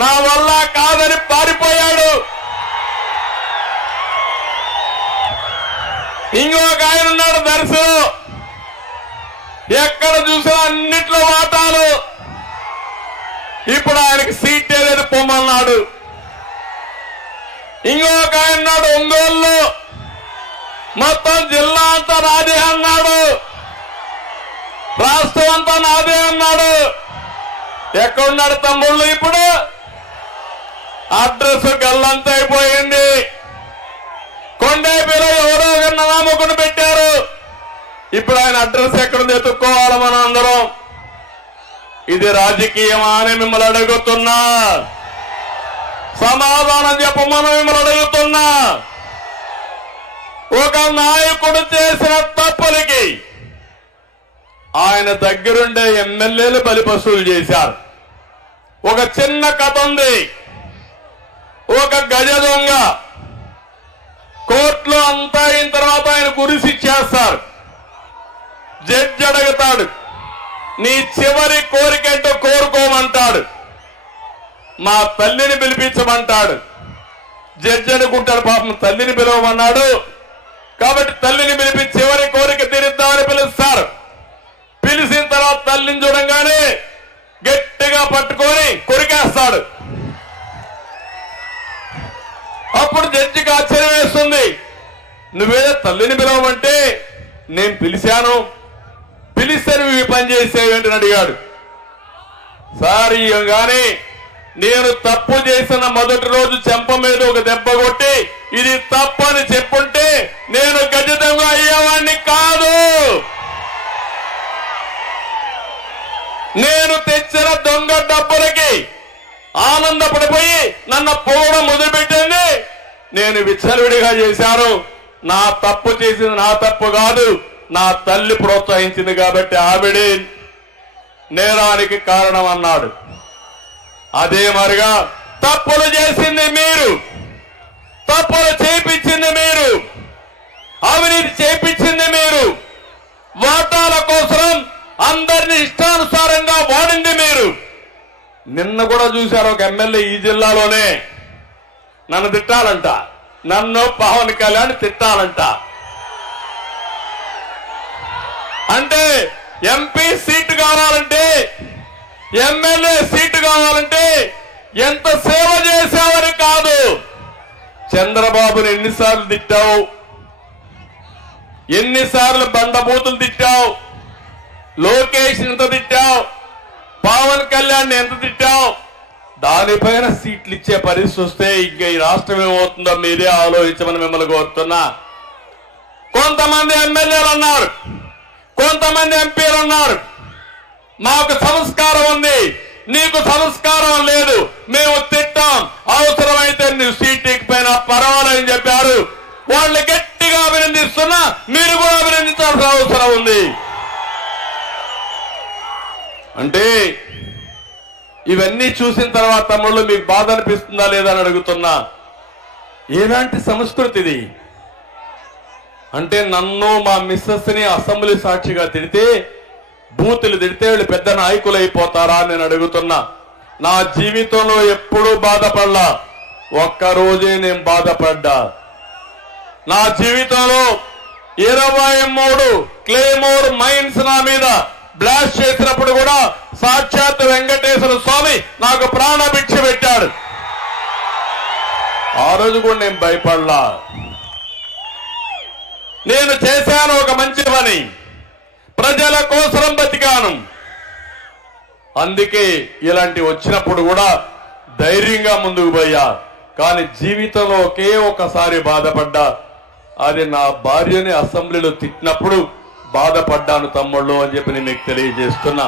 నా వల్ల కాదని పారిపోయాడు. ఇంకొక ఆయన ఉన్నాడు దర్శనం, ఎక్కడ చూసినా అన్నిట్లో వాటాలు. ఇప్పుడు ఆయనకి సీట్ లేదు, పొమ్మన్నాడు. ఇంకొక ఆయన ఉన్నాడు ఒంగోలు, మొత్తం జిల్లా అంతా నాదే అన్నాడు, రాష్ట్రం అంతా నాదే అన్నాడు. ఎక్కడున్నాడు తమ్ముళ్ళు? ఇప్పుడు అడ్రస్ గల్లంతా అయిపోయింది. కొండేపీలో ఎవరో నామకుని పెట్టారు. ఇప్పుడు ఆయన అడ్రస్ ఎక్కడుంది ఎత్తుక్కోవాలి మనం అందరం. ఇది రాజకీయమా అని మిమ్మల్ని అడుగుతున్నా, సమాధానం చెప్పమని మిమ్మల్ని అడుగుతున్నా. ఒక నాయకుడు చేసిన తప్పులకి ఆయన దగ్గరుండే ఎమ్మెల్యేలు బలి వసూలు చేశారు. ఒక చిన్న కథ ఉంది. ఒక గజ దొంగ కోర్టులో అంతా అయిన తర్వాత ఆయన గురిసి చేస్తారు. జడ్జి అడుగుతాడు, నీ చివరి కోరికేంటో కోరుకోమంటాడు. మా తల్లిని పిలిపించమంటాడు. జడ్జి అనుకుంటాడు, పాపం తల్లిని పిలవమన్నాడు కాబట్టి తల్లిని పిలిపించి చివరి కోరిక తీరుద్దామని పిలుస్తారు. పిలిచిన తర్వాత తల్లిని చూడంగానే గట్టిగా పట్టుకొని కొరికేస్తాడు. అప్పుడు జడ్జికి ఆశ్చర్యం వేస్తుంది, నువ్వేదో తల్లిని పిలవమంటే నేను పిలిచాను, పిలిస్తే నువ్వు ఈ పని చేసేవేంటని అడిగాడు. సార్ కానీ నేను తప్పు చేసిన మొదటి రోజు చెంప మీద ఒక దెబ్బ కొట్టి ఇది తప్పని చెప్పుంటే నేను ఖచ్చితంగా అయ్యేవాడిని కాదు. నేను తెచ్చిన దొంగ డబ్బులకి ఆనందపడిపోయి నన్ను పోవడం మొదలుపెట్టింది. నేను విచ్చలవిడిగా చేశాను. నా తప్పు చేసింది నా తప్పు కాదు, నా తల్లి ప్రోత్సహించింది కాబట్టి ఆవిడే నేరానికి కారణం అన్నాడు. అదే మరిగా తప్పులు చేసింది మీరు, తప్పులు చేయించింది మీరు, అవినీతి చేయించింది మీరు, వాటాల కోసం అందరినీ ఇష్టానుసారంగా వాడింది మీరు. నిన్న కూడా చూశారు ఒక ఎమ్మెల్యే ఈ జిల్లాలోనే నన్ను తిట్టాలంట, నన్ను పవన్ కళ్యాణ్ తిట్టాలంట. అంటే ఎంపీ సీటు కావాలంటే, ఎమ్మెల్యే సీటు కావాలంటే ఎంత సేవ చేశావని కాదు. చంద్రబాబుని ఎన్నిసార్లు తిట్టావు, ఎన్నిసార్లు బండబూతులు తిట్టావు, లోకేష్ ఎంత తిట్టావు, పవన్ కళ్యాణ్ ఎంత తిట్టావు. దానిపైన సీట్లు ఇచ్చే పరిస్థితి వస్తే ఇంకా ఈ రాష్ట్రం ఏమవుతుందో మీరే ఆలోచించమని మిమ్మల్ని కోరుతున్నా. కొంతమంది ఎమ్మెల్యేలు అన్నారు, కొంతమంది ఎంపీలు అన్నారు, మాకు సంస్కారం ఉంది, నీకు సంస్కారం లేదు, మేము తిట్టాం, అవసరమైతే నువ్వు సీట్ ఎక్కిపోయినా పర్వాలేదని చెప్పారు. వాళ్ళు గట్టిగా అభినందిస్తున్నా, మీరు కూడా అభినందించాల్సిన అవసరం ఉంది. అంటే ఇవన్నీ చూసిన తర్వాత తమ్ముళ్ళు మీకు బాధ అనిపిస్తుందా లేదా అని అడుగుతున్నా. ఎలాంటి సంస్కృతి ఇది? అంటే నన్ను మా మిస్సెస్ ని అసెంబ్లీ సాక్షిగా తిడితే, బూతులు తిడితే వీళ్ళు పెద్ద నాయకులు అయిపోతారా అని నేను అడుగుతున్నా. నా జీవితంలో ఎప్పుడూ బాధపడలా, ఒక్కరోజే నేను బాధపడ్డా. నా జీవితంలో 23 క్లేమోర్ మైన్స్ నా మీద బ్లాస్ట్ చేసినప్పుడు కూడా సాక్షాత్ వెంకటేశ్వర స్వామి నాకు ప్రాణభిక్ష పెట్టాడు. ఆ రోజు కూడా నేను భయపడలా. నేను చేశాను ఒక మంచి పని, ప్రజల కోసం బతికాను. అందుకే ఇలాంటి వచ్చినప్పుడు కూడా ధైర్యంగా ముందుకు పోయా. కానీ జీవితంలో ఒకే ఒకసారి బాధపడ్డా, అది నా భార్యని అసెంబ్లీలో తిట్టినప్పుడు బాధపడ్డాను తమ్ముళ్ళు అని చెప్పి నేను మీకు తెలియజేస్తున్నా.